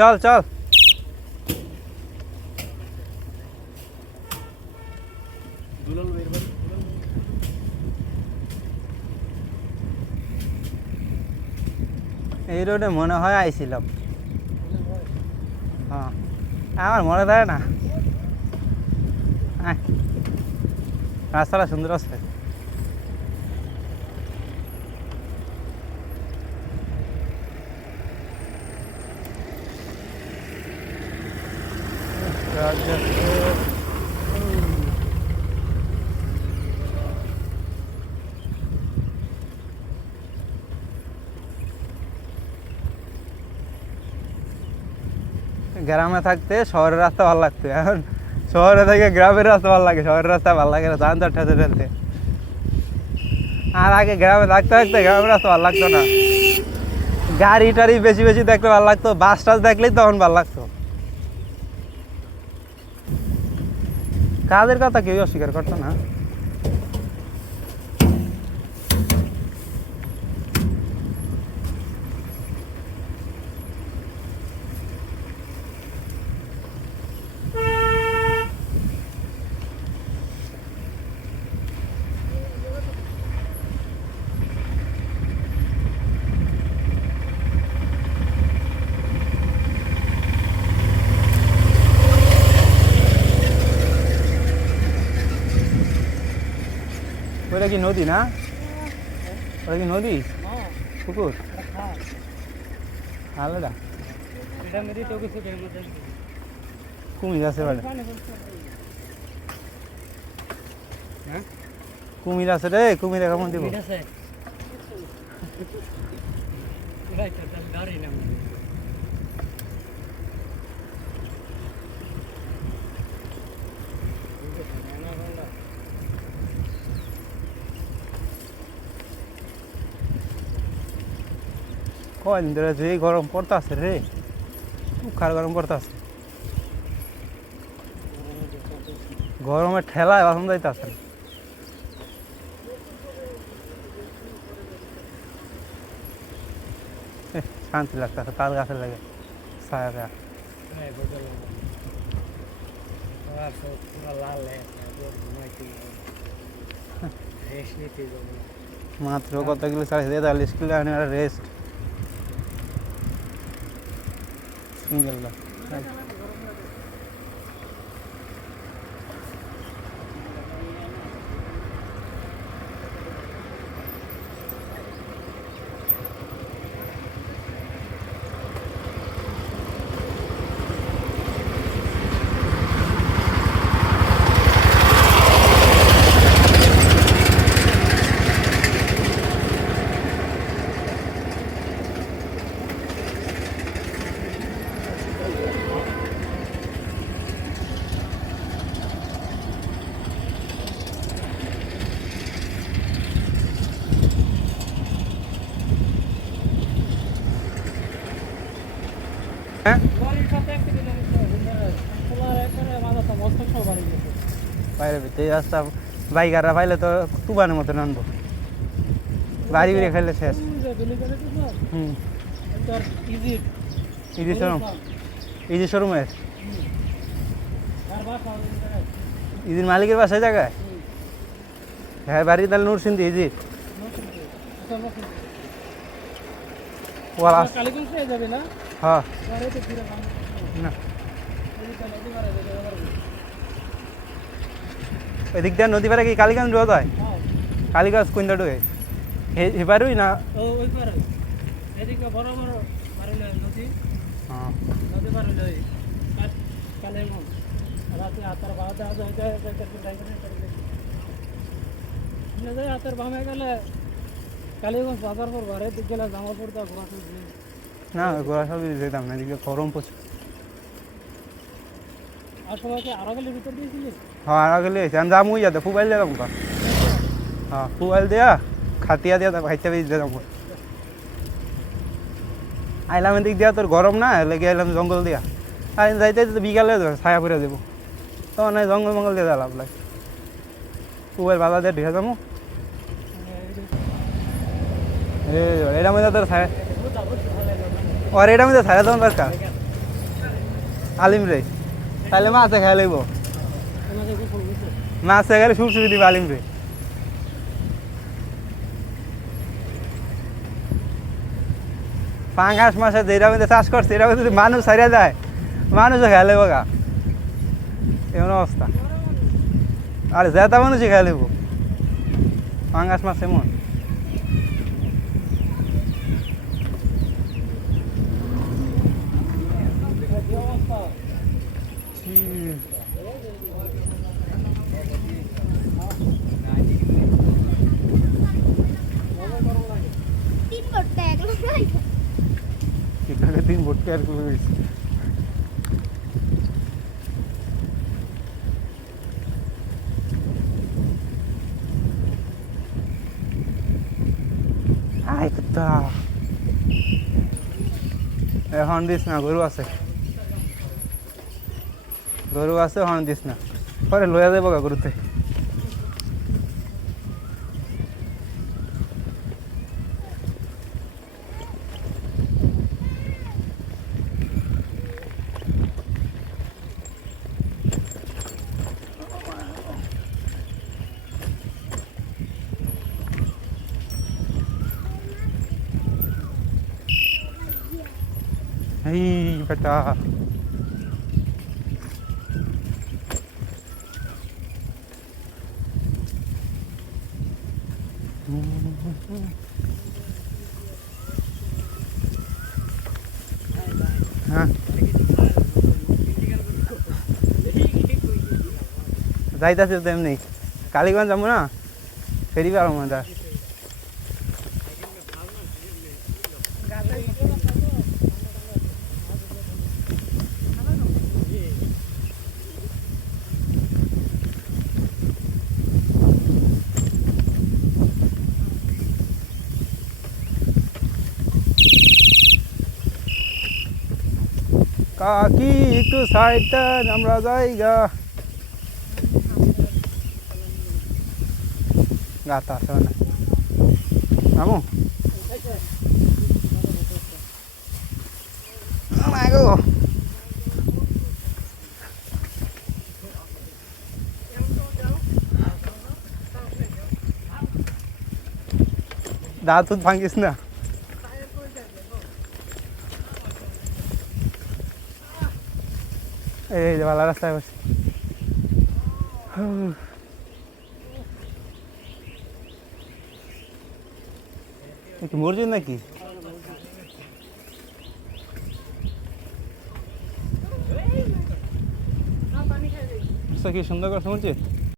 চল চল এই রোডে মনে হয় আইছিলাম। হ্যাঁ আমার মনে থাকে না। রাস্তাটা সুন্দর আছে। গ্রামে থাকতে শহরের রাস্তা ভালো লাগতো, এখন শহরে থেকে গ্রামের রাস্তা ভালো লাগে। শহরের রাস্তা ভালো লাগে না, ধান চার ঠেলতে ঠেলতে। আর আগে গ্রামে থাকতে থাকতে গ্রামের রাস্তা ভালো লাগতো না, গাড়ি টাড়ি বেশি বেশি দেখতে ভালো লাগতো, বাস টাস দেখলেই তখন ভালো লাগতো। কাজের কথা কেউ অস্বীকার করতো না। ওটা কি নদী না? ওটা কি নদী? পুকুর আলাদা কুমির আছে বাড়ি? কুমির আছে রে, কুমির কেমন দিব? কয়দিন ধরে যে গরম পড়তেছে রে, খুব খারাপ গরম পড়তেছে। গরমের ঠেলায় বাসন যাইতেছে না। শান্তি লাগতেছে তাল গাছের লাগে ছায়া ছায়া। মাত্র কত কিলো 43 কিলো রেস্ট সিঙ্গেল না। বাইরে ভিতরে রাস্তা বাইকাররা পাইলে তো তুবানের মতো নামবো, বাড়ি বেরিয়ে খাইলে শেষ। ইজি শোরুমের ইজির মালিকের বাসায় জায়গায়? হ্যাঁ বাড়ি তাহলে নুরসিন্দি ইজির হ্যাঁ না এদিক দিয়ে নদী পারে কি কালীগঞ্জ রোড হয়? কালীগঞ্জ কোন ঢুকে এবারই না না ঘোরা সব যেতাম না, এদিকে গরম প্রচুর। হ্যাঁ আরো গেলে আমি যাবো যাতে ফুবাইল দিয়ে যাবো। হ্যাঁ ফুবাইল দেয়া খাতিয়া দিয়া ভাইটা বেশ দিয়ে যাবো। আইলাম এদিক দিয়া তোর গরম না লেগে আইলাম জঙ্গল দিয়া, আর যাইতে বিকালে ছায়া করে দেবো, তখন জঙ্গল মঙ্গল দিয়ে লাভ লাগে। ফুবাইল বাধা দিয়ে ঢেকে যাবো। এটা মধ্যে তোর ছায়া, আর এটা মধ্যে ছায়া তখন দরকার। আলিম রে তাহলে মাছে খেয়ে লইব মাছে গেলে সুরসুরি দিব আলিম রে পাঙ্গাস মাছে যেটা মধ্যে চাষ করছে এটা যদি মানুষ হারিয়ে যায় মানুষও খেয়ে লইব গা এমন অবস্থা আরে জেতা মানুষই খেয়ে লইব পাঙ্গাস মাছ এমন তিন ভোট পেয়ার করে গেছি আয় কুত্তা হর্ন দিস না গরু আছে হর্ন দিস না পরে লইয়া যাবো গা গরুতে এই বেটা হ্যাঁ যাইতেছি তো এমনি কালীগঞ্জ যাবো না ফেরি পারো মজা কাকি একটু সাইডটা আমরা জায়গা গাতা আছে না আমু গো দাঁত ভাঙিস না এই যে ভালো রাস্তায় বসে কি মসজিদ নাকি কি সুন্দর করে মসজিদ